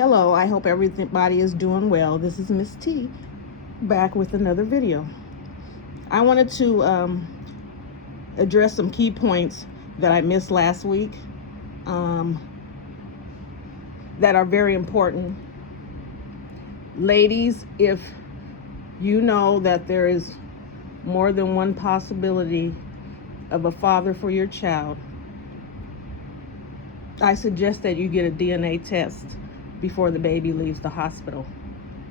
Hello, I hope everybody is doing well. This is Miss T back with another video. I wanted to address some key points that I missed last week that are very important. Ladies, if you know that there is more than one possibility of a father for your child, I suggest that you get a DNA test before the baby leaves the hospital.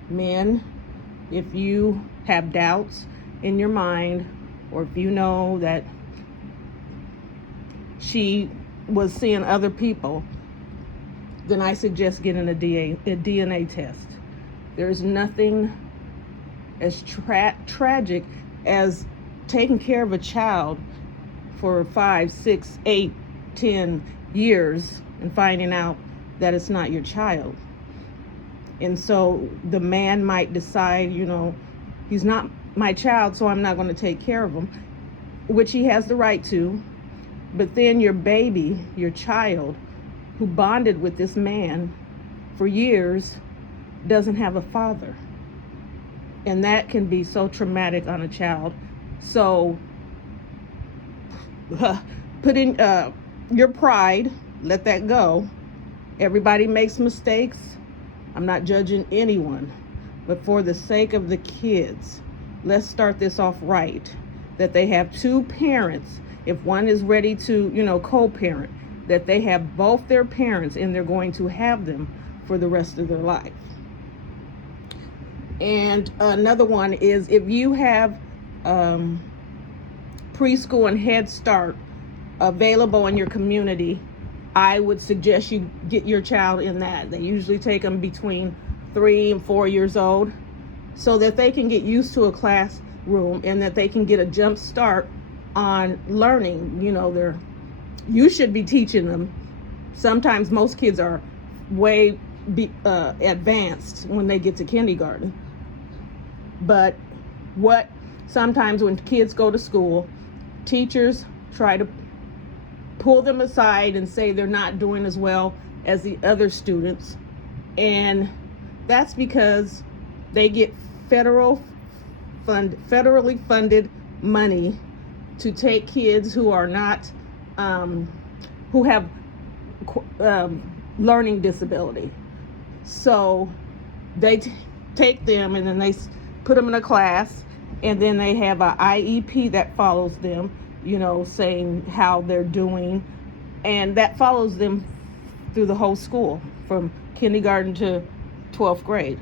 Men, if you have doubts in your mind, or if you know that she was seeing other people, then I suggest getting a DNA test. There's nothing as tragic as taking care of a child for 5, 6, 8, 10 years and finding out that it's not your child. And so the man might decide, he's not my child, so I'm not going to take care of him, which he has the right to. But then your baby, your child, who bonded with this man for years, doesn't have a father. And that can be so traumatic on a child. So put in your pride, let that go. Everybody makes mistakes. I'm not judging anyone, but for the sake of the kids, let's start this off right. That they have two parents. If one is ready to, co-parent, that they have both their parents and they're going to have them for the rest of their life. And another one is, if you have preschool and Head Start available in your community, I would suggest you get your child in that. They usually take them between 3 and 4 years old, so that they can get used to a classroom and that they can get a jump start on learning. You should be teaching them. Sometimes most kids are way advanced when they get to kindergarten. But sometimes when kids go to school, teachers try to pull them aside and say they're not doing as well as the other students. And that's because they get federally funded money to take kids who are not, who have learning disability. So they take them and then they put them in a class, and then they have an IEP that follows them, saying how they're doing, and that follows them through the whole school from kindergarten to 12th grade.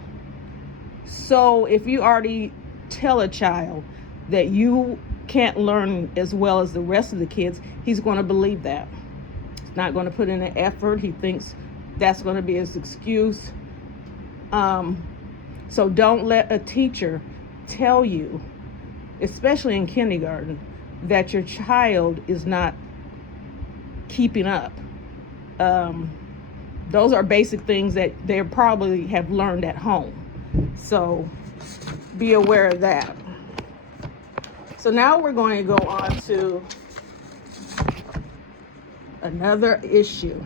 So if you already tell a child that you can't learn as well as the rest of the kids, he's going to believe that. He's not going to put in an effort. He thinks that's going to be his excuse. So don't let a teacher tell you, especially in kindergarten, that your child is not keeping up. Those are basic things that they probably have learned at home. So be aware of that. So now we're going to go on to another issue.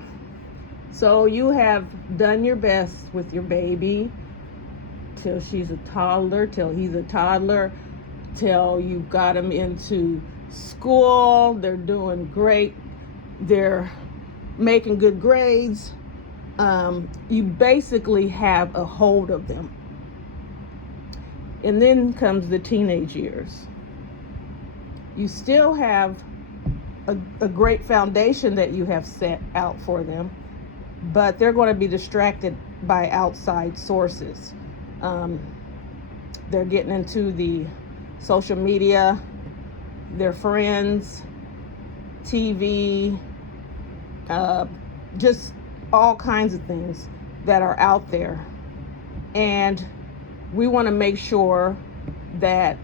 So you have done your best with your baby till she's a toddler, till he's a toddler, till you got them into school. They're doing great. They're making good grades. You basically have a hold of them. And then comes the teenage years. You still have a great foundation that you have set out for them, but they're going to be distracted by outside sources. They're getting into the social media, their friends, TV, just all kinds of things that are out there. And we want to make sure that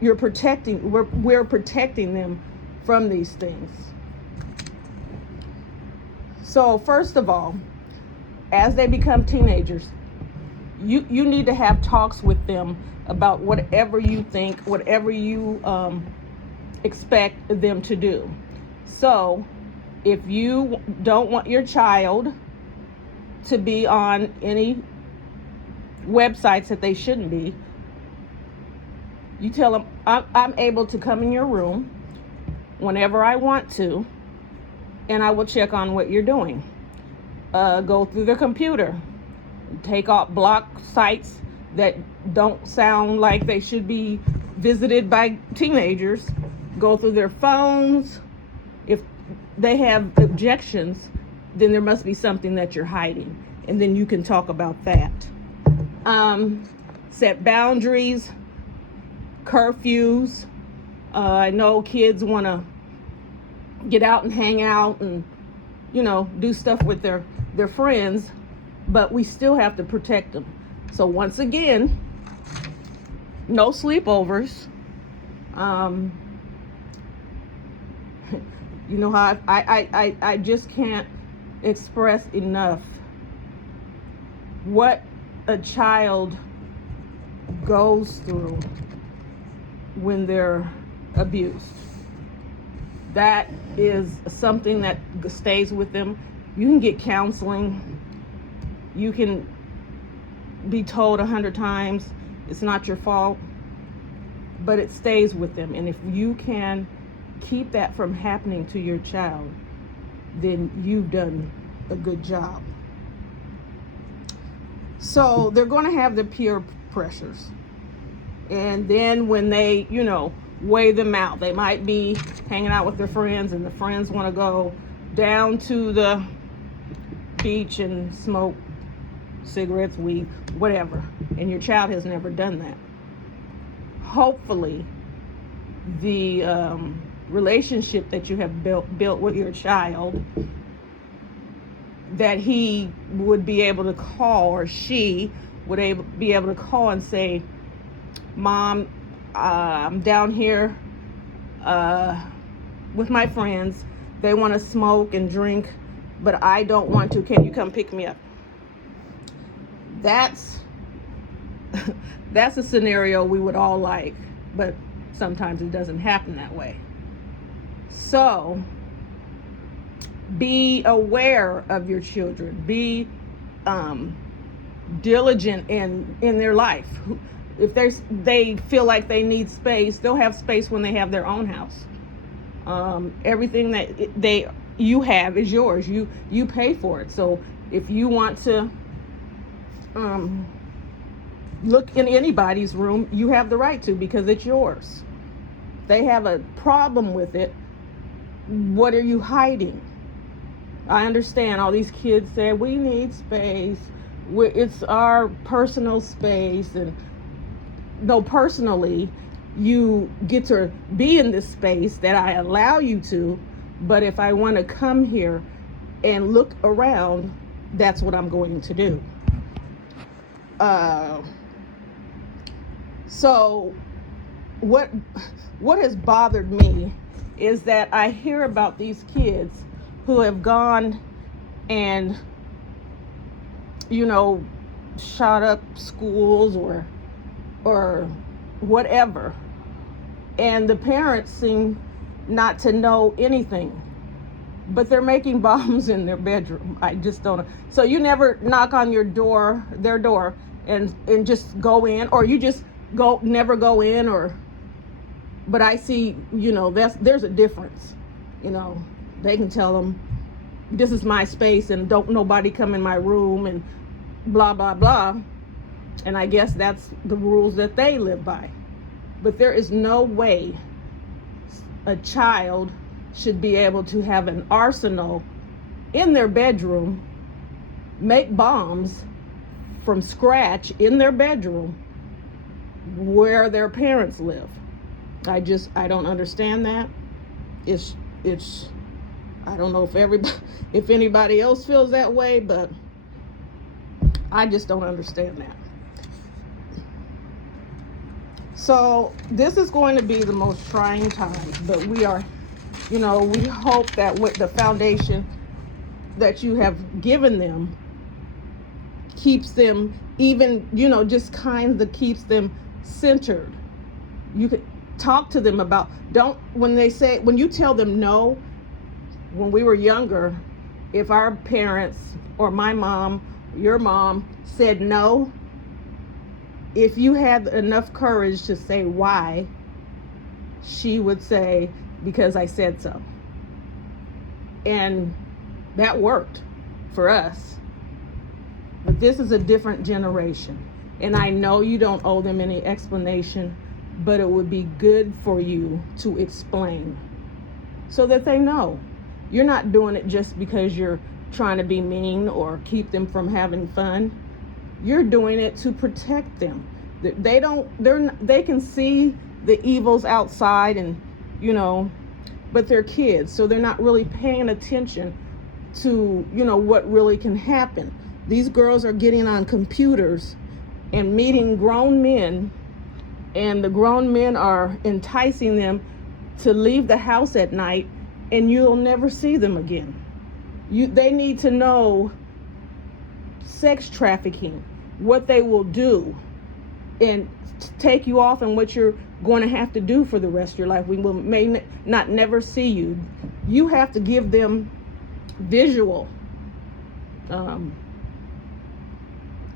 we're protecting them from these things. So first of all, as they become teenagers, you need to have talks with them about whatever you think, whatever you expect them to do. So if you don't want your child to be on any websites that they shouldn't be, you tell them, I'm able to come in your room whenever I want to, and I will check on what you're doing. Go through their computer, take off, block sites that don't sound like they should be visited by teenagers. Go through their phones. If they have objections, then there must be something that you're hiding, and then you can talk about that. Set boundaries, curfews. I know kids want to get out and hang out and, do stuff with their friends, but we still have to protect them. So once again, no sleepovers. How I just can't express enough what a child goes through when they're abused. That is something that stays with them. You can get counseling. You can be told 100 times it's not your fault, but it stays with them. And if you can keep that from happening to your child, then you've done a good job. So they're going to have the peer pressures. And then when they, weigh them out, they might be hanging out with their friends, and the friends want to go down to the beach and smoke cigarettes, weed, whatever. And your child has never done that. Hopefully, the relationship that you have built with your child, that he would be able to call, or she would be able to call and say, Mom, I'm down here with my friends. They want to smoke and drink, but I don't want to. Can you come pick me up? That's a scenario we would all like, but sometimes it doesn't happen that way. So be aware of your children. Be diligent in their life. If they feel like they need space, they'll have space when they have their own house. Everything that you have is yours. You pay for it. So if you want to look in anybody's room, you have the right to, because it's yours. They have a problem with it. What are you hiding? I understand all these kids say, we need space. It's our personal space. And no, personally, you get to be in this space that I allow you to. But if I want to come here and look around, that's what I'm going to do. So what has bothered me is that I hear about these kids who have gone and, shot up schools or whatever, and the parents seem not to know anything, but they're making bombs in their bedroom. I just don't know. So you never knock on their door, and just go in, or you just never go in, but I see, there's a difference. They can tell them, this is my space and don't nobody come in my room and blah, blah, blah. And I guess that's the rules that they live by. But there is no way a child should be able to have an arsenal in their bedroom, make bombs from scratch in their bedroom where their parents live. I don't understand that. It's I don't know if anybody else feels that way, but I just don't understand that. So this is going to be the most trying time, but we hope that with the foundation that you have given them keeps them even, just kind of keeps them centered. You could talk to them about, when you tell them no. When we were younger, if our parents or my mom your mom said no, if you had enough courage to say why, she would say, because I said so. And that worked for us. But this is a different generation. And I know you don't owe them any explanation, but it would be good for you to explain so that they know. You're not doing it just because you're trying to be mean or keep them from having fun. You're doing it to protect them. They can see the evils outside, and but they're kids, so they're not really paying attention to what really can happen. These girls are getting on computers and meeting grown men, and the grown men are enticing them to leave the house at night, and you'll never see them again. They need to know sex trafficking, what they will do, and take you off, and what you're going to have to do for the rest of your life. We may not never see you. You have to give them visual,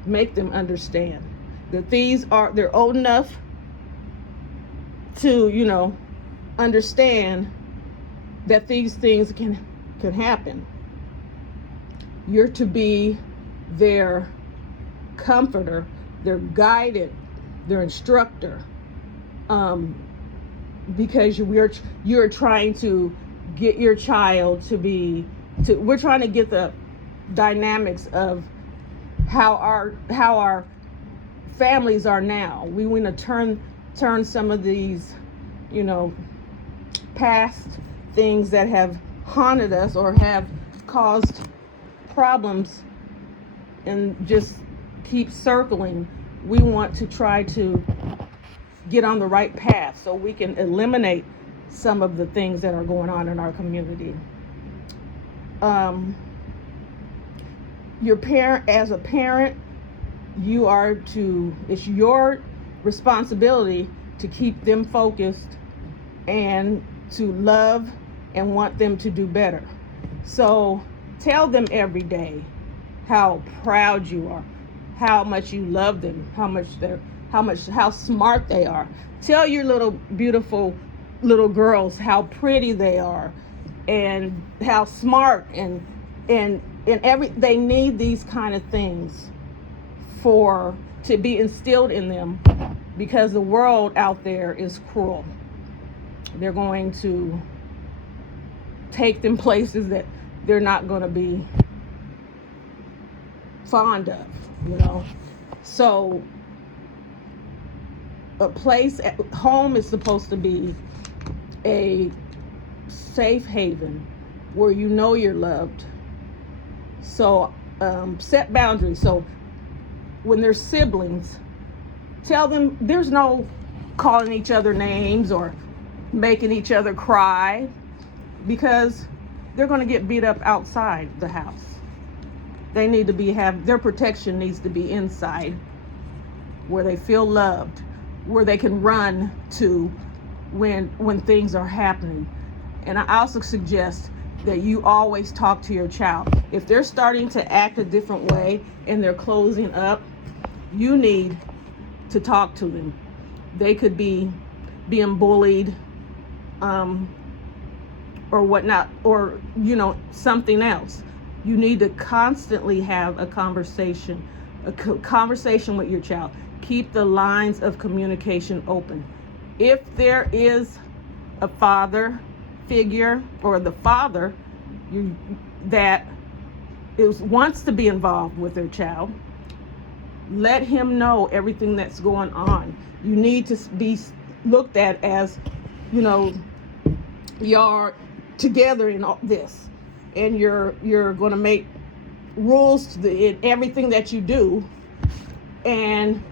make them understand that they're old enough to understand that these things can happen. You're to be their comforter, their guidance, their instructor, because you're trying to get your child we're trying to get the dynamics of how our families are now. We want to turn some of these past things that have haunted us or have caused problems and just keep circling. We want to try to get on the right path so we can eliminate some of the things that are going on in our community. As a parent, it's your responsibility to keep them focused and to love and want them to do better. So tell them every day how proud you are, how much you love them, how smart they are. Tell your little beautiful little girls how pretty they are and how smart and they need these kind of things to be instilled in them, because the world out there is cruel. They're going to take them places that they're not going to be fond of, So a place at home is supposed to be a safe haven where you're loved. So set boundaries. So when they're siblings, tell them there's no calling each other names or making each other cry, because they're going to get beat up outside the house. They need to their protection needs to be inside, where they feel loved, where they can run to when things are happening. And I also suggest that you always talk to your child. If they're starting to act a different way and they're closing up, you need to talk to them. They could be being bullied, or whatnot, or something else. You need to constantly have a conversation with your child. Keep the lines of communication open. If there is a father figure or the father that wants to be involved with their child, let him know everything that's going on. You need to be looked at as, you're together in all this, and you're going to make rules in everything that you do, and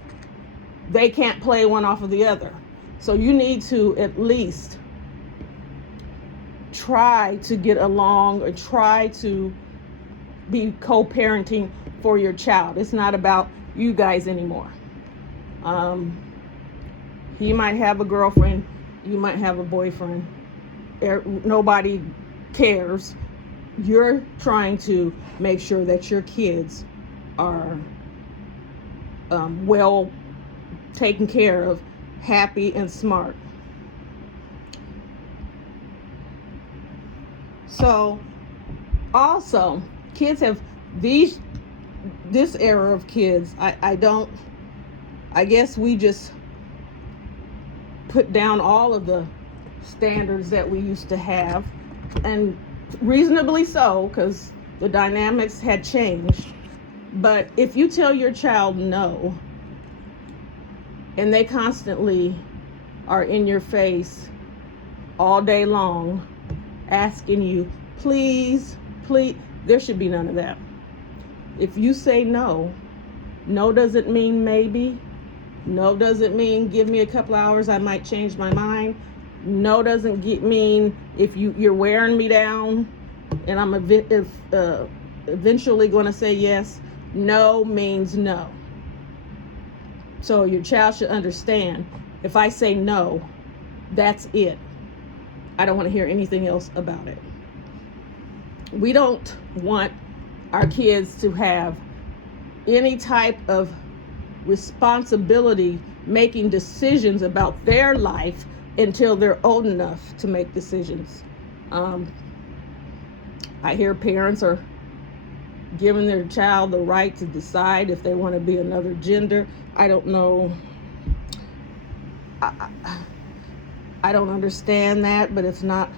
they can't play one off of the other. So you need to at least try to get along or try to be co-parenting for your child. It's not about you guys anymore. He might have a girlfriend, you might have a boyfriend. Nobody cares. You're trying to make sure that your kids are well taken care of, happy, and smart. So also, kids have this era of kids, I guess we just put down all of the standards that we used to have, and reasonably so, because the dynamics had changed. But if you tell your child no, and they constantly are in your face all day long asking you, please, please, there should be none of that. If you say no, no doesn't mean maybe. No doesn't mean give me a couple hours, I might change my mind. No doesn't mean if you're wearing me down and I'm eventually going to say yes. No means no. So your child should understand, if I say no, that's it. I don't want to hear anything else about it. We don't want our kids to have any type of responsibility making decisions about their life until they're old enough to make decisions. I hear parents are giving their child the right to decide if they want to be another gender. I don't know. I don't understand that, but it's not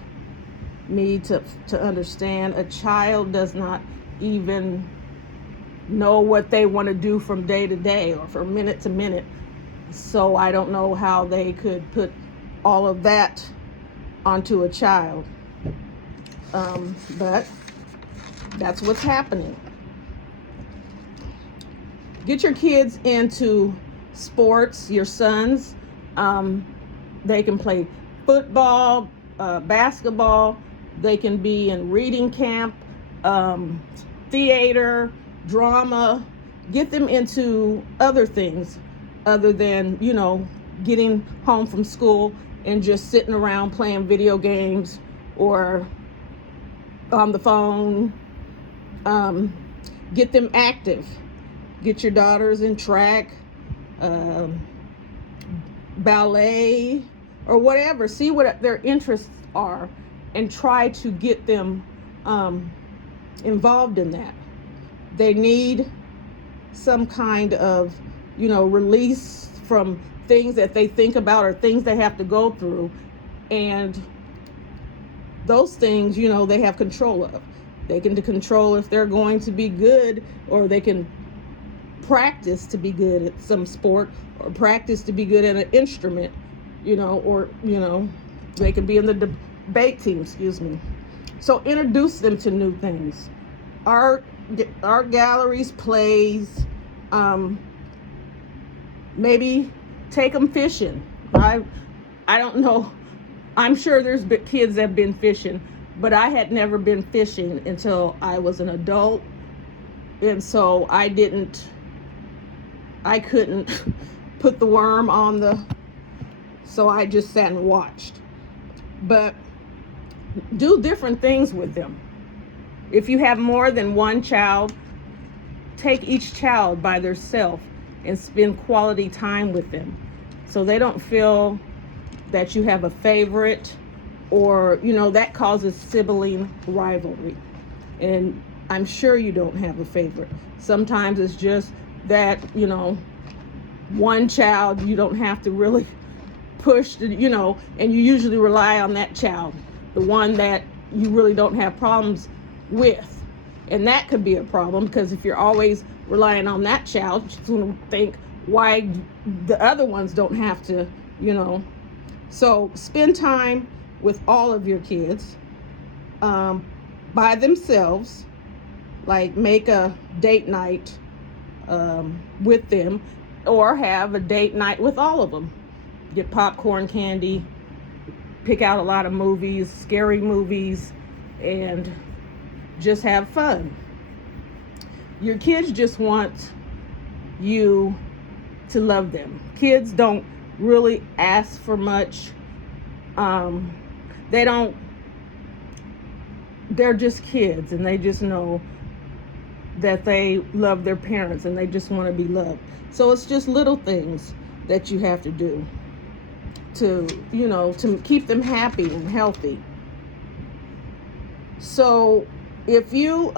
me to understand. A child does not even know what they want to do from day to day or from minute to minute. So I don't know how they could put all of that onto a child. But that's what's happening. Get your kids into sports, your sons. They can play football, basketball. They can be in reading camp, theater, drama. Get them into other things other than, getting home from school and just sitting around playing video games or on the phone. Get them active. Get your daughters in track, ballet, or whatever. See what their interests are and try to get them involved in that. They need some kind of, release from things that they think about or things they have to go through. And those things, they have control of. They can control if they're going to be good, or they can practice to be good at some sport, or practice to be good at an instrument, or they can be in the debate team, So introduce them to new things. Art galleries, plays, maybe take them fishing. I don't know. I'm sure there's kids that have been fishing, but I had never been fishing until I was an adult. And so I couldn't put the worm on so I just sat and watched. But do different things with them. If you have more than one child, take each child by themselves and spend quality time with them, so they don't feel that you have a favorite, or that causes sibling rivalry. And I'm sure you don't have a favorite. Sometimes it's just that one child you don't have to really push and you usually rely on that child, the one that you really don't have problems with. And that could be a problem, because if you're always relying on that child, you're going to think why the other ones don't have to, So spend time with all of your kids by themselves, like make a date night with them, or have a date night with all of them. Get popcorn, candy, pick out a lot of movies, scary movies, and just have fun. Your kids just want you to love them. Kids don't really ask for much. They're just kids, and they just know that they love their parents and they just want to be loved. So it's just little things that you have to do to, to keep them happy and healthy. So if you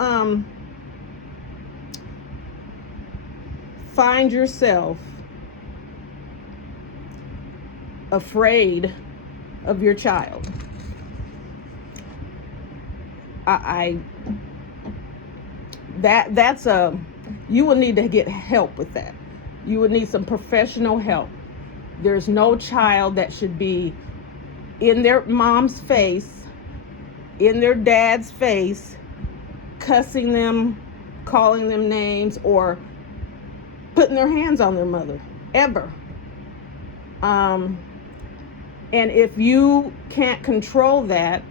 find yourself afraid of your child, you will need to get help with that. You would need some professional help. There's no child that should be in their mom's face, in their dad's face, cussing them, calling them names, or putting their hands on their mother, ever. And if you can't control that,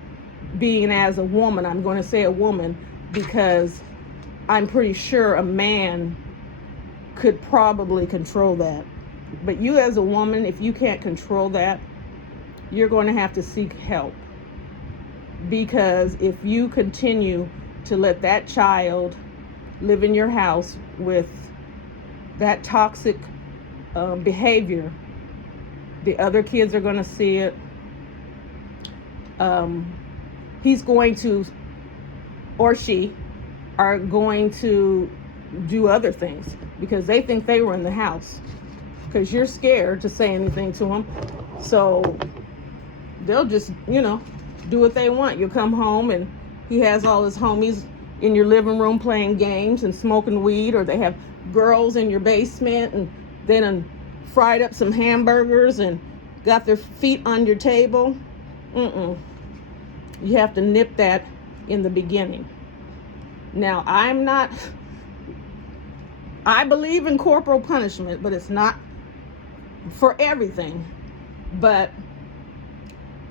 being as a woman, I'm going to say a woman because I'm pretty sure a man could probably control that. But you as a woman, if you can't control that, you're going to have to seek help. Because if you continue to let that child live in your house with that toxic behavior, the other kids are going to see it. He's going to, or she, are going to do other things because they think they were in the house. Because you're scared to say anything to them. So they'll just, do what they want. You'll come home and he has all his homies in your living room playing games and smoking weed, or they have girls in your basement and then fried up some hamburgers and got their feet on your table. You have to nip that in the beginning. Now, I believe in corporal punishment, but it's not for everything. But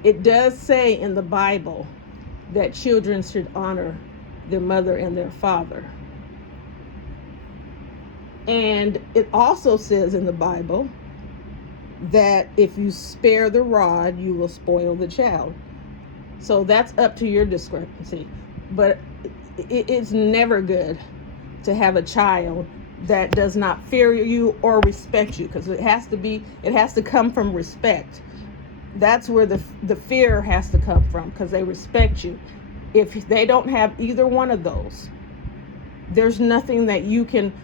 it does say in the Bible that children should honor their mother and their father. And it also says in the Bible that if you spare the rod, you will spoil the child. So that's up to your discrepancy. But it's never good to have a child that does not fear you or respect you, because it has to come from respect. That's where the fear has to come from, because they respect you. If they don't have either one of those, there's nothing that you can't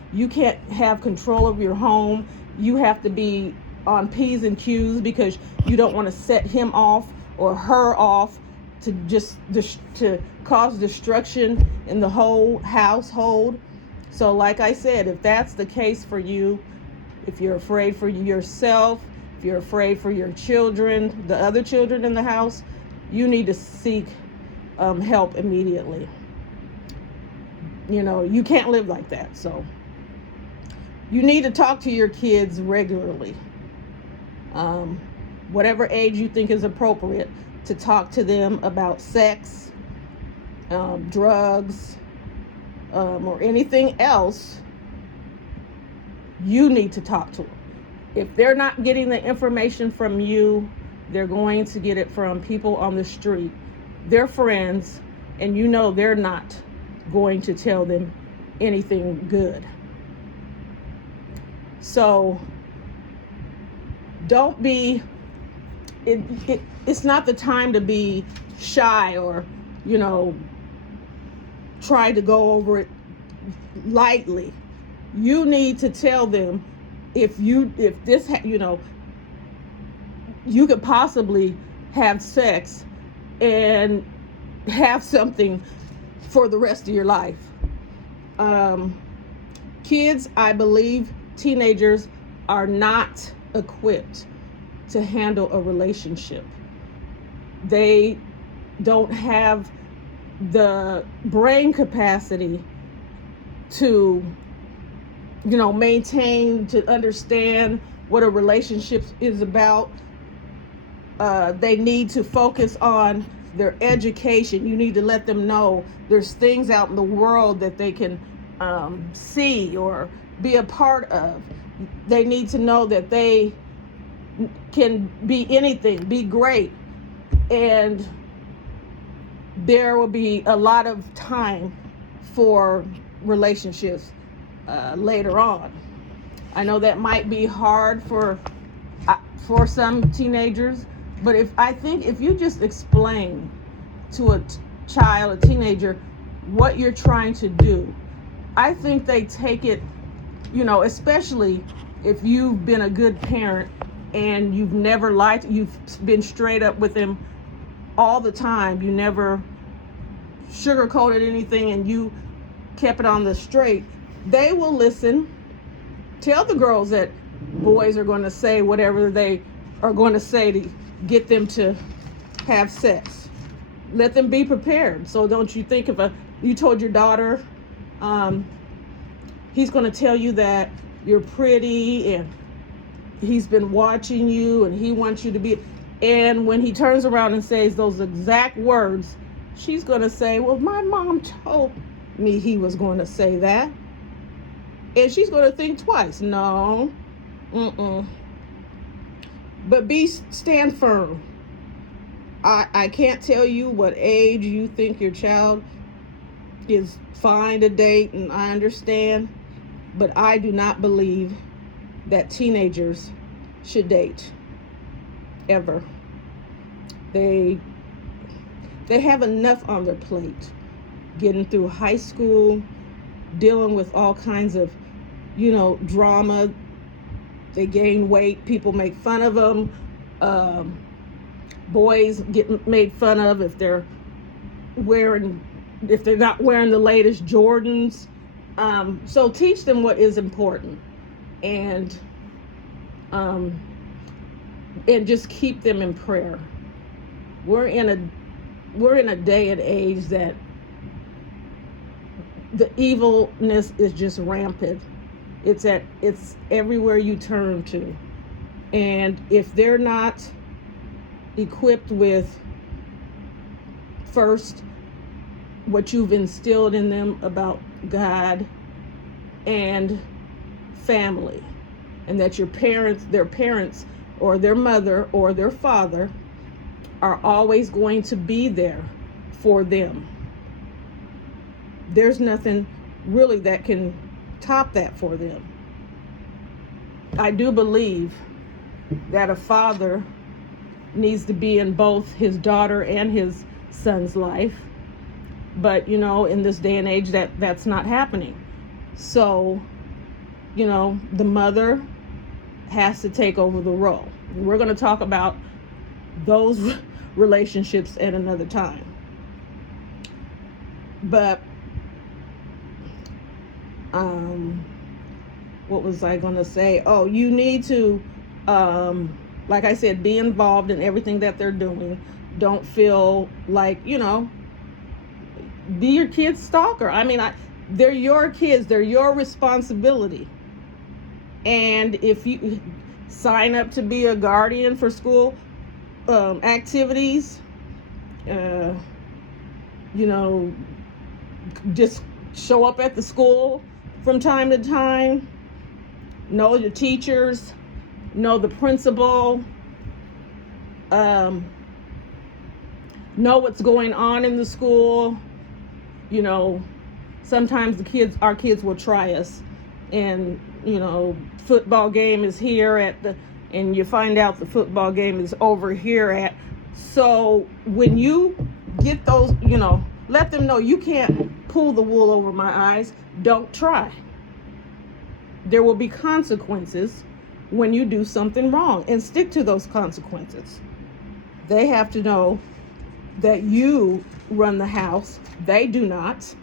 have control of your home. You have to be on P's and Q's because you don't want to set him off or her off to cause destruction in the whole household. So like I said, if that's the case for you, if you're afraid for yourself, if you're afraid for your children, the other children in the house, you need to seek help immediately. You can't live like that. So you need to talk to your kids regularly. Whatever age you think is appropriate to talk to them about sex, drugs, or anything else, you need to talk to them. If they're not getting the information from you, they're going to get it from people on the street, their friends, and they're not going to tell them anything good. So don't be, it's not the time to be shy or, try to go over it lightly. You need to tell them if this, you could possibly have sex and have something for the rest of your life. Kids, I believe, teenagers are not equipped to handle a relationship. They don't have the brain capacity to, maintain, to understand what a relationship is about. They need to focus on their education. You need to let them know there's things out in the world that they can see or be a part of. They need to know that they can be anything, be great, and there will be a lot of time for relationships later on. I know that might be hard for some teenagers, but I think if you just explain to a child, a teenager, what you're trying to do, I think they take it, especially if you've been a good parent and you've never lied, you've been straight up with them all the time, you never sugarcoated anything and you kept it on the straight, they will listen. Tell the girls that boys are going to say whatever they are going to say to get them to have sex. Let them be prepared. So don't you think if you told your daughter, he's going to tell you that you're pretty and he's been watching you and he wants you to be, and when he turns around and says those exact words, she's going to say, well, my mom told me he was going to say that. And she's going to think twice. No. But stand firm. I can't tell you what age you think your child is fine to date, and I understand, but I do not believe that teenagers should date ever. They have enough on their plate, getting through high school, dealing with all kinds of, drama. They gain weight, people make fun of them. Boys get made fun of if they're not wearing the latest Jordans. So teach them what is important, and just keep them in prayer. We're in a day and age that the evilness is just rampant. It's everywhere you turn to. And if they're not equipped with first what you've instilled in them about God and family, and that their parents or their mother or their father are always going to be there for them, there's nothing really that can top that for them. I do believe that a father needs to be in both his daughter and his son's life, but in this day and age that's not happening. So the mother has to take over the role. We're going to talk about those relationships at another time. But what was I going to say? Oh, you need to, like I said, be involved in everything that they're doing. Don't feel like, be your kid's stalker. I mean, they're your kids. They're your responsibility. And if you sign up to be a guardian for school activities, just show up at the school from time to time, know your teachers, know the principal, know what's going on in the school. Sometimes our kids will try us, and football game is here and you find out the football game is over here so when you get those, let them know you can't pull the wool over my eyes. Don't try. There will be consequences when you do something wrong, and stick to those consequences. They have to know that you run the house. They do not.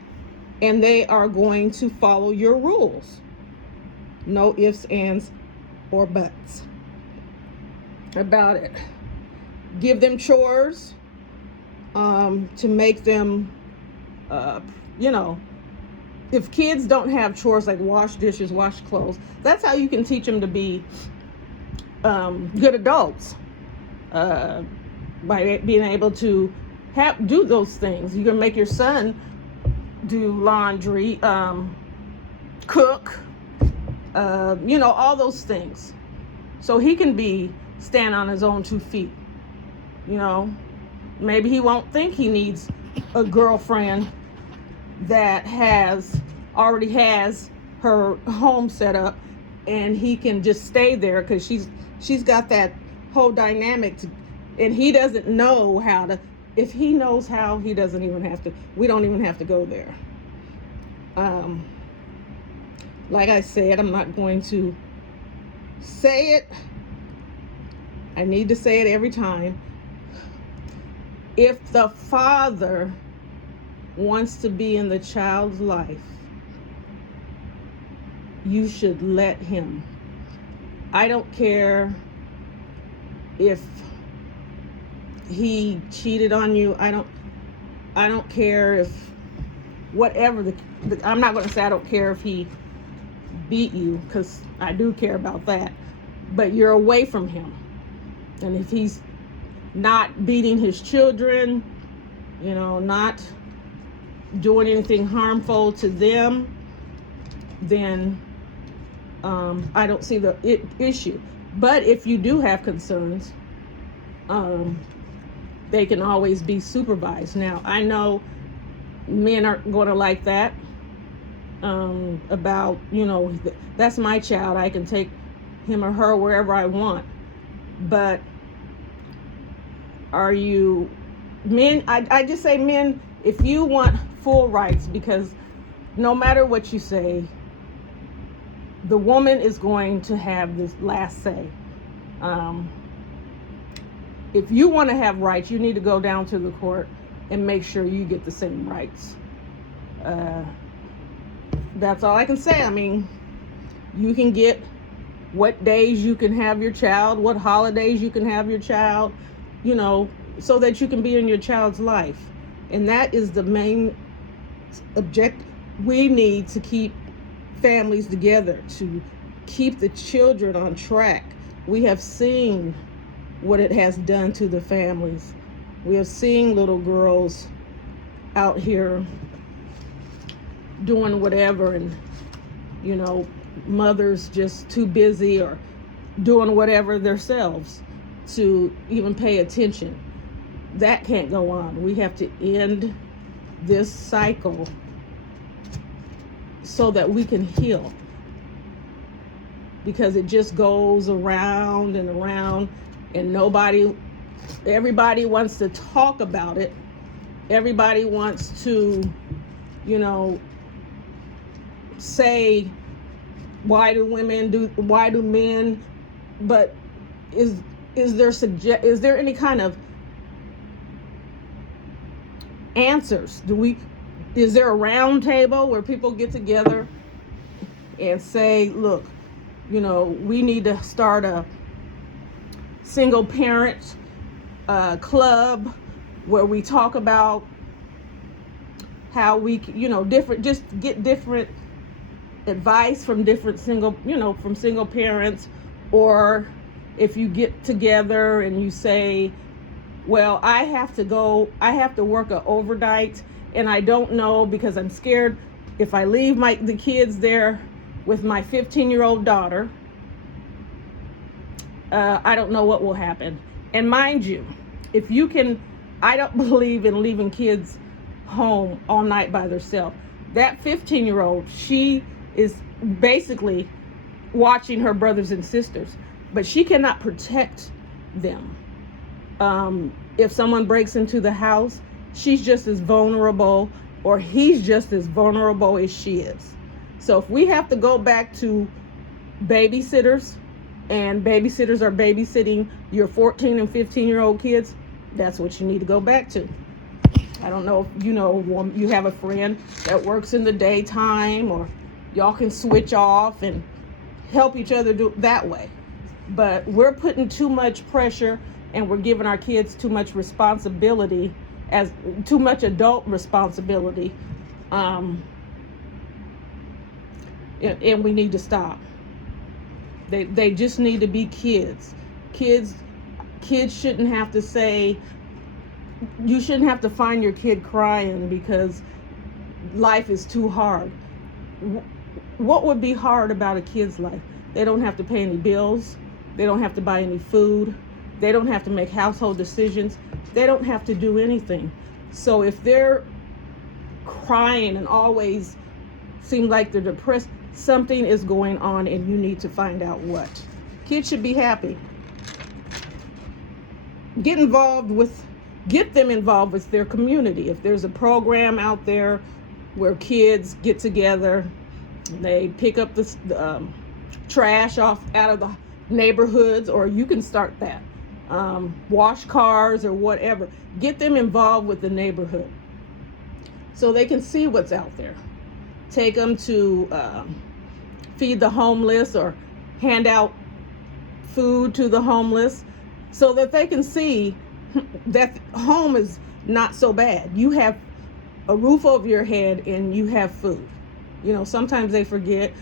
And they are going to follow your rules. No ifs, ands, or buts about it. Give them chores to make them, if kids don't have chores like wash dishes, wash clothes, that's how you can teach them to be good adults, by being able to do those things. You can make your son do laundry, cook, all those things, so he can stand on his own 2 feet. Maybe he won't think he needs a girlfriend that has already has her home set up, and he can just stay there because she's got that whole dynamic and he doesn't know how to. If he knows how, he doesn't even have to. We don't even have to go there. Like I said, I'm not going to say it. I need to say it every time. If the father wants to be in the child's life, you should let him. I don't care if he cheated on you. I don't care if whatever I'm not going to say I don't care if he beat you, because I do care about that, but you're away from him. And if he's not beating his children, not doing anything harmful to them, then I don't see the issue. But if you do have concerns, they can always be supervised. Now, I know men aren't going to like that, about, that's my child. I can take him or her wherever I want. But are you men? I just say men, if you want full rights, because no matter what you say, the woman is going to have this last say. If you want to have rights, you need to go down to the court and make sure you get the same rights. That's all I can say. I mean, you can get what days you can have your child, what holidays you can have your child, so that you can be in your child's life. And that is the main objective. We need to keep families together, to keep the children on track. We have seen what it has done to the families. We have seen little girls out here doing whatever, and mothers just too busy or doing whatever themselves to even pay attention. That can't go on. We have to end this cycle so that we can heal, because it just goes around and around, and everybody wants to talk about it. Everybody wants to, say, why do men, but is there any kind of answers? Is there a round table where people get together and say, look, we need to start a single parent club where we talk about how we, just get different advice from different single parents. Or if you get together and you say, well, I have to work an overnight, and I don't know, because I'm scared if I leave the kids there with my 15-year-old daughter, I don't know what will happen. And mind you, I don't believe in leaving kids home all night by themselves. That 15-year-old, she is basically watching her brothers and sisters, but she cannot protect them. If someone breaks into the house, she's just as vulnerable, or he's just as vulnerable as she is. So if we have to go back to babysitters, and babysitters are babysitting your 14 and 15-year-old kids, that's what you need to go back to. I don't know if you have a friend that works in the daytime, or y'all can switch off and help each other do it that way. But we're putting too much pressure, and we're giving our kids too much responsibility, too much adult responsibility, and we need to stop. They just need to be kids. Kids shouldn't have to say, you shouldn't have to find your kid crying because life is too hard. What would be hard about a kid's life? They don't have to pay any bills. They don't have to buy any food. They don't have to make household decisions. They don't have to do anything. So if they're crying and always seem like they're depressed, something is going on and you need to find out what. Kids should be happy. Get them involved with their community. If there's a program out there where kids get together, they pick up the trash out of the neighborhoods, or you can start that. Wash cars or whatever. Get them involved with the neighborhood so they can see what's out there. Take them to feed the homeless or hand out food to the homeless so that they can see that home is not so bad. You have a roof over your head and you have food. You know, sometimes they forget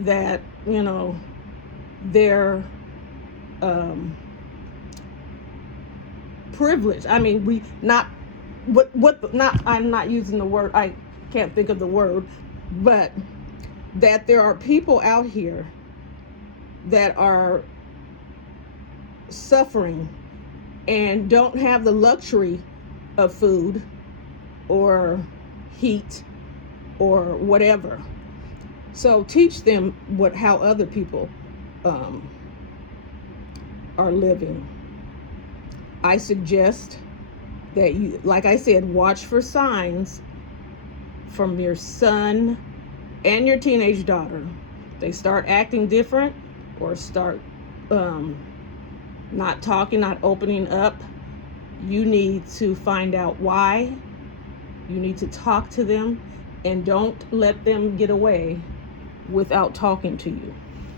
that, you know, they're privileged. I mean, I'm not using the word, I can't think of the word, but that there are people out here that are suffering and don't have the luxury of food or heat or whatever. So teach them how other people are living. I suggest that you, like I said, watch for signs from your son and your teenage daughter. They start acting different or start not talking, not opening up. You need to find out why. You need to talk to them, and don't let them get away without talking to you.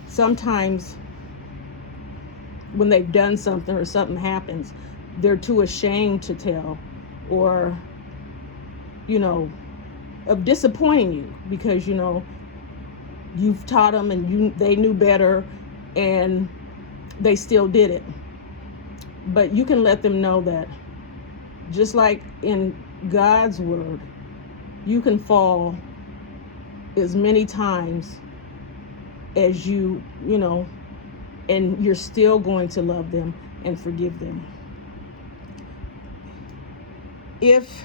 Sometimes when they've done something or something happens, they're too ashamed to tell, or, you know, of disappointing you because, you know, you've taught them and they knew better and they still did it. But you can let them know that just like in God's word, you can fall as many times as you know, and you're still going to love them and forgive them. If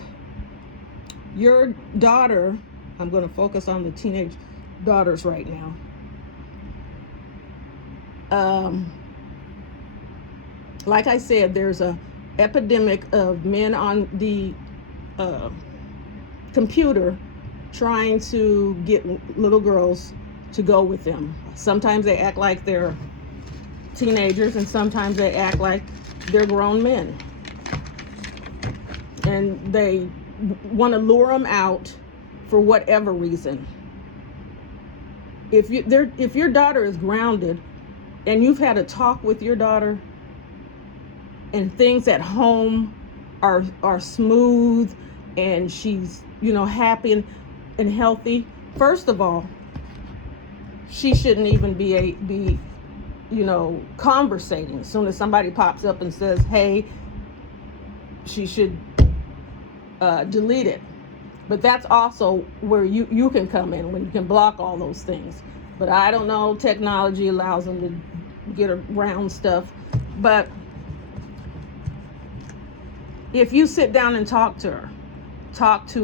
your daughter, I'm going to focus on the teenage daughters right now. Like I said, there's a epidemic of men on the computer trying to get little girls to go with them. Sometimes they act like they're teenagers and sometimes they act like they're grown men. And they want to lure them out for whatever reason. If your daughter is grounded and you've had a talk with your daughter and things at home are smooth and she's, you know, happy and healthy, first of all, she shouldn't even be you know, conversating. As soon as somebody pops up and says, hey, she should delete it. But that's also where you can come in, when you can block all those things. But I don't know, technology allows them to get around stuff. But if you sit down and talk to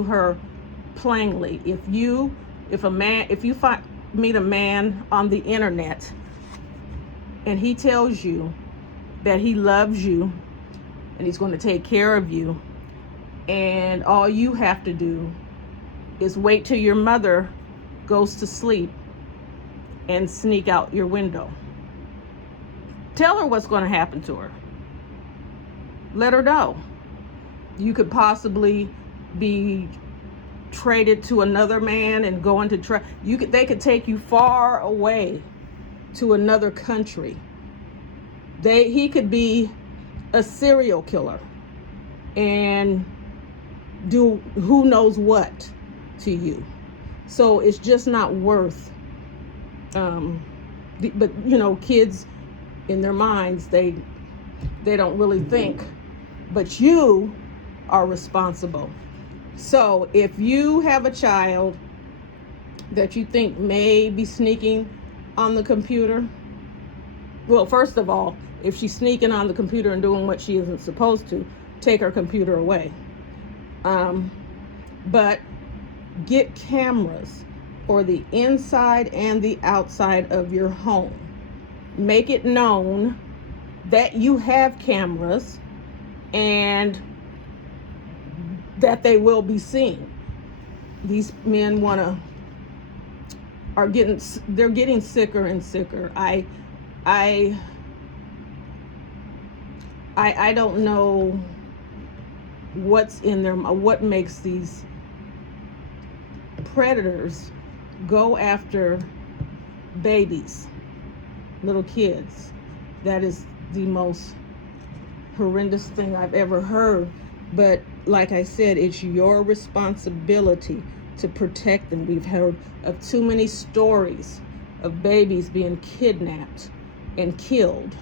her plainly. If you meet a man on the internet and he tells you that he loves you and he's going to take care of you, and all you have to do is wait till your mother goes to sleep and sneak out your window. Tell her what's going to happen to her. Let her know. You could possibly be traded to another man and go into they could take you far away to another country. He could be a serial killer and do who knows what to you. So it's just not worth but you know, kids in their minds, they don't really think, but you are responsible. So if you have a child that you think may be sneaking on the computer, well, first of all, if she's sneaking on the computer and doing what she isn't supposed to, take her computer away. But get cameras for the inside and the outside of your home. Make it known that you have cameras and that they will be seen. These men they're getting sicker and sicker. I don't know what's in there, what makes these predators go after babies, little kids. That is the most horrendous thing I've ever heard. But like I said, it's your responsibility to protect them. We've heard of too many stories of babies being kidnapped and killed.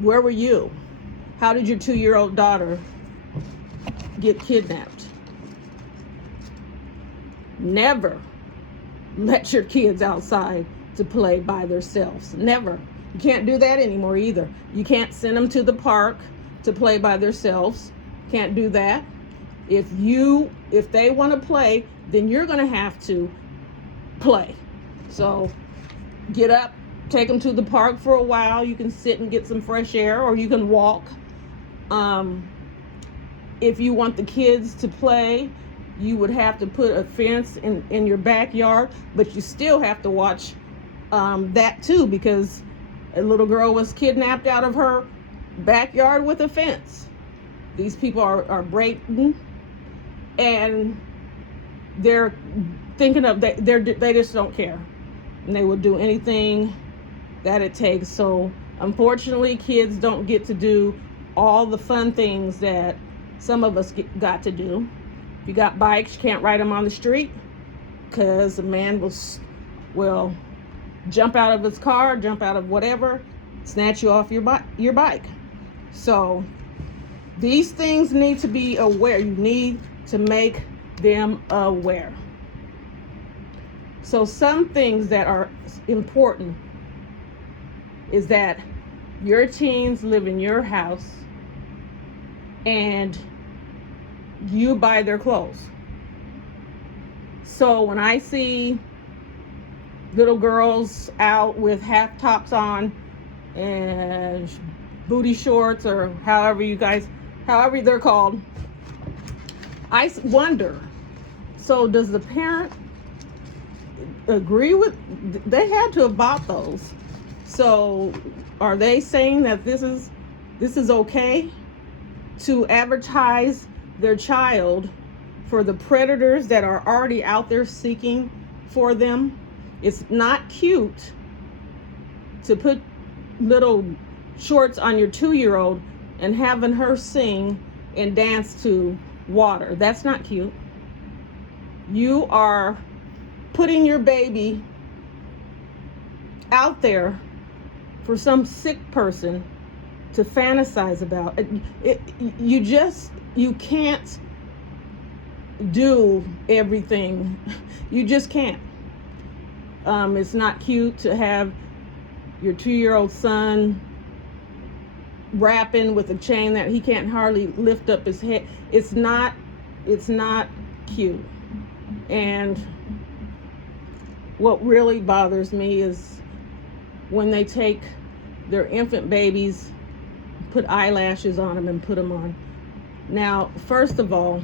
Where were you? How did your 2-year-old daughter get kidnapped? Never let your kids outside to play by themselves. Never. You can't do that anymore either. You can't send them to the park to play by themselves. Can't do that. If they want to play, then you're going to have to play. So get up, take them to the park for a while. You can sit and get some fresh air, or you can walk. If you want the kids to play, you would have to put a fence in your backyard, but you still have to watch that too, because a little girl was kidnapped out of her backyard with a fence. These people are breaking, and they're thinking of they just don't care, and they will do anything that it takes. So unfortunately, kids don't get to do all the fun things that some of us got to do. If you got bikes, you can't ride them on the street, because a man will jump out of his car, jump out of whatever, snatch you off your bike. So these things need to be aware. You need to make them aware. So some things that are important is that your teens live in your house and you buy their clothes. So when I see little girls out with half tops on and booty shorts, or however they're called, I wonder, so does the parent agree with, they had to have bought those. So are they saying that this is okay to advertise their child for the predators that are already out there seeking for them? It's not cute to put little shorts on your 2-year-old and having her sing and dance to Water. That's not cute. You are putting your baby out there for some sick person to fantasize about. You can't do everything. You just can't. It's not cute to have your 2-year-old son rapping with a chain that he can't hardly lift up his head. It's not cute. And what really bothers me is when they take their infant babies, put eyelashes on them and put them on. Now, first of all,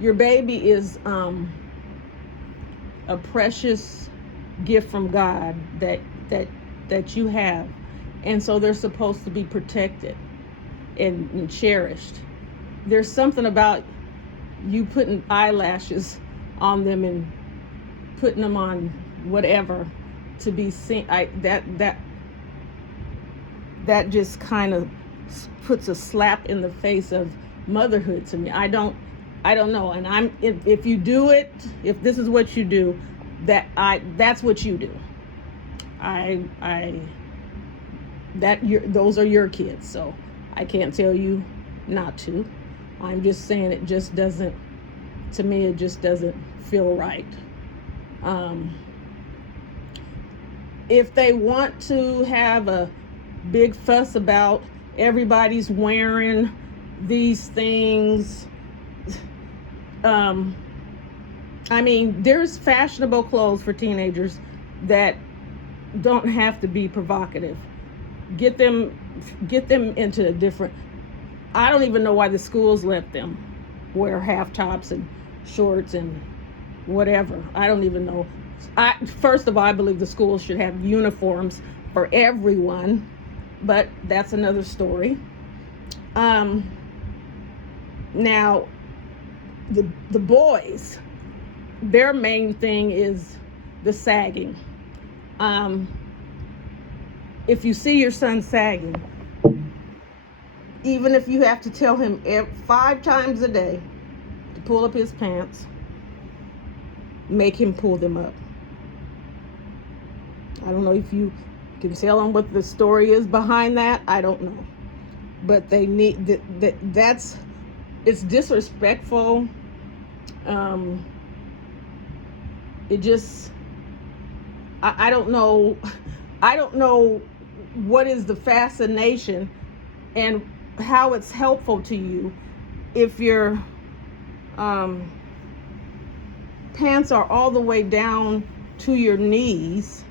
your baby is a precious gift from God that you have. And so they're supposed to be protected and cherished. There's something about you putting eyelashes on them and putting them on whatever to be seen. That just kind of puts a slap in the face of motherhood to me. I don't know. And if you do it, if this is what you do, that's what you do. Those are your kids, so I can't tell you not to. I'm just saying it just doesn't feel right. If they want to have a big fuss about everybody's wearing these things, I mean, there's fashionable clothes for teenagers that don't have to be provocative. Get them into a different. I don't even know why the schools let them wear half tops and shorts and whatever. I don't even know. First of all, I believe the schools should have uniforms for everyone, but that's another story. Now, the boys, their main thing is the sagging. If you see your son sagging, even if you have to tell him 5 times a day to pull up his pants, make him pull them up. I don't know if you can tell them what the story is behind that. I don't know. But they need that's it's disrespectful. It just I don't know. I don't know what is the fascination and how it's helpful to you if your pants are all the way down to your knees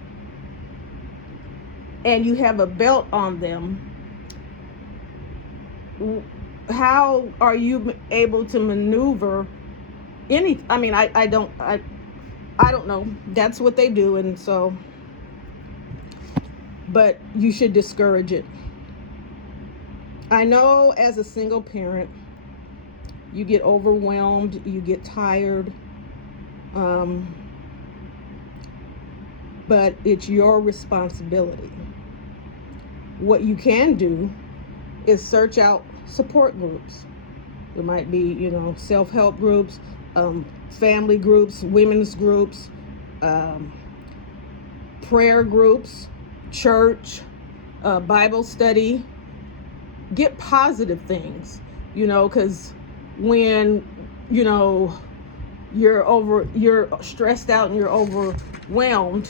and you have a belt on them. How are you able to maneuver any? I mean, I don't know. That's what they do, and so, but you should discourage it. I know as a single parent, you get overwhelmed, you get tired, but it's your responsibility. What you can do is search out support groups. There might be, self-help groups, family groups, women's groups, prayer groups, church, Bible study. Get positive things, because when, you're stressed out and you're overwhelmed,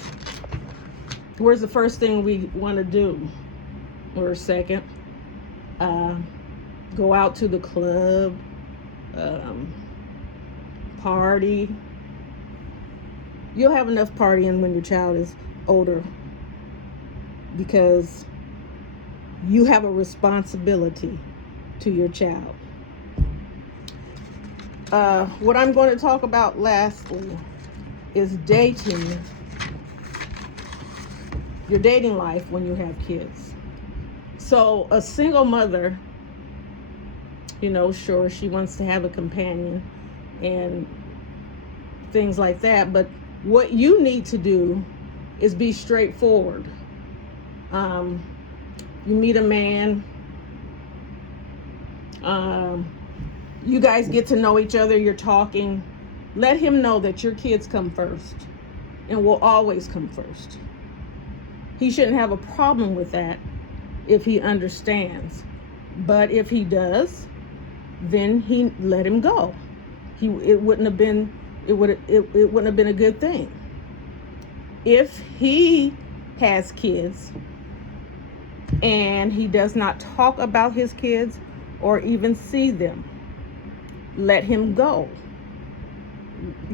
where's the first thing we want to do? Or second? Go out to the club, party. You'll have enough partying when your child is older because you have a responsibility to your child. What I'm going to talk about lastly is dating, your dating life when you have kids. So a single mother, sure, she wants to have a companion and things like that. But what you need to do is be straightforward. You meet a man, you guys get to know each other, you're talking. Let him know that your kids come first and will always come first. He shouldn't have a problem with that if he understands. But if he does, then he let him go. It wouldn't have been a good thing. If he has kids and he does not talk about his kids or even see them, let him go.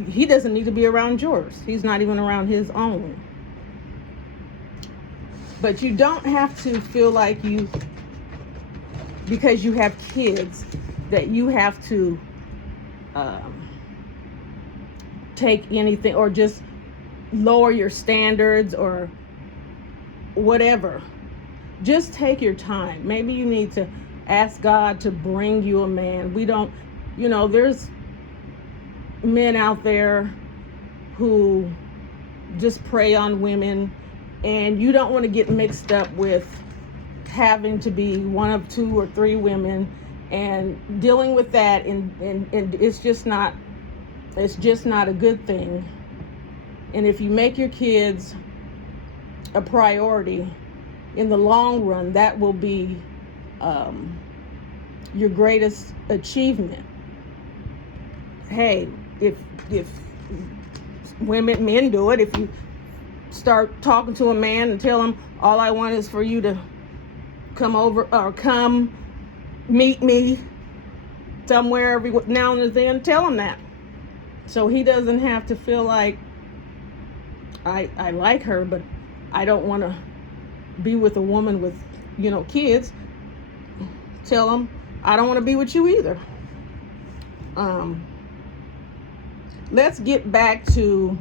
He doesn't need to be around yours. He's not even around his own. But you don't have to feel like because you have kids, that you have to take anything or just lower your standards or whatever. Just take your time. Maybe you need to ask God to bring you a man. There's men out there who just prey on women, and you don't want to get mixed up with having to be one of 2 or 3 women and dealing with that, and it's just not a good thing. And if you make your kids a priority in the long run, that will be your greatest achievement. Hey, if men do it, if you start talking to a man and tell him, all I want is for you to come over or come meet me somewhere every now and then, tell him that. So he doesn't have to feel like I like her, but I don't want to be with a woman with, kids. Tell him, I don't want to be with you either. Let's get back to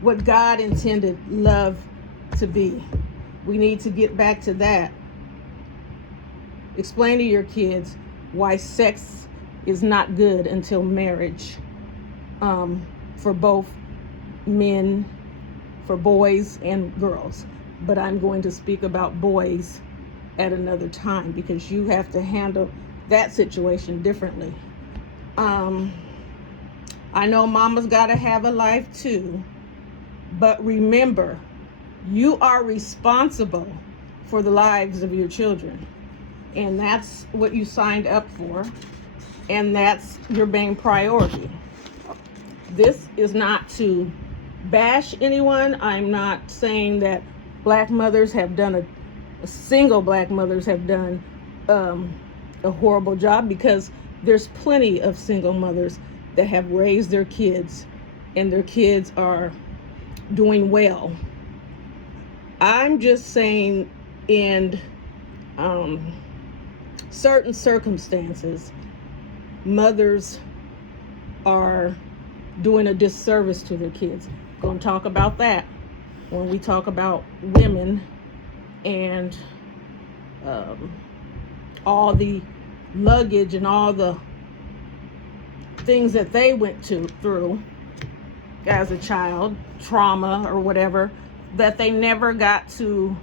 what God intended love to be. We need to get back to that. Explain to your kids why sex is not good until marriage, for both men, for boys and girls. But I'm going to speak about boys at another time, because you have to handle that situation differently. I know mama's got to have a life too, but remember, you are responsible for the lives of your children, and that's what you signed up for, and that's your main priority. This is not to bash anyone. I'm not saying that black mothers have done single black mothers have done a horrible job, because there's plenty of single mothers that have raised their kids and their kids are doing well. I'm just saying, in certain circumstances, mothers are doing a disservice to their kids. Going to talk about that when we talk about women and all the luggage and all the things that they went through as a child, trauma or whatever, that they never got to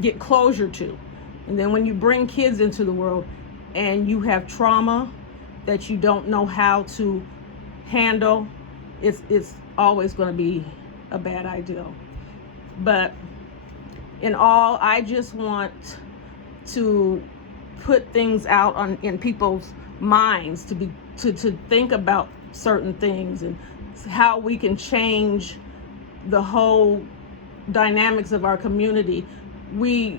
get closure to. And then when you bring kids into the world and you have trauma that you don't know how to handle, it's always going to be a bad idea. But in all, I just want to put things out in people's minds to think about certain things and how we can change the whole dynamics of our community. We're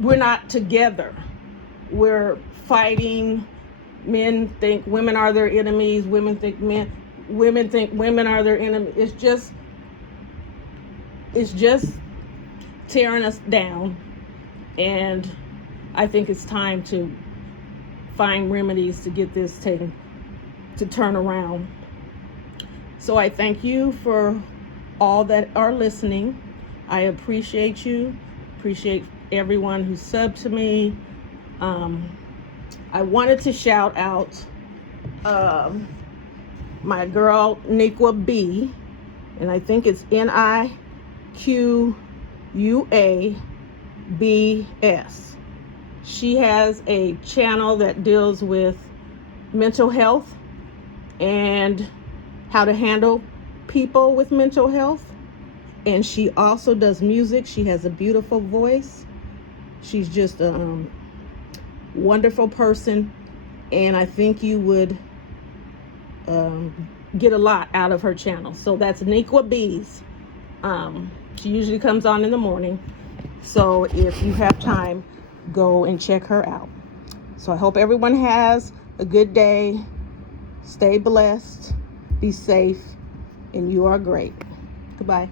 not together. We're fighting. Men think women are their enemies. Women think women are their enemies. It's just tearing us down. And I think it's time to find remedies to get this to turn around. So I thank you for all that are listening. I appreciate you. Appreciate everyone who subbed to me. I wanted to shout out my girl Nicqua B, and I think it's NIQUABS. She has a channel that deals with mental health and how to handle people with mental health. And she also does music. She has a beautiful voice. She's just a wonderful person, and I think you would get a lot out of her channel. So that's Nicqua B's. She usually comes on in the morning. So if you have time, go and check her out. So I hope everyone has a good day. Stay blessed, be safe, and you are great. Goodbye.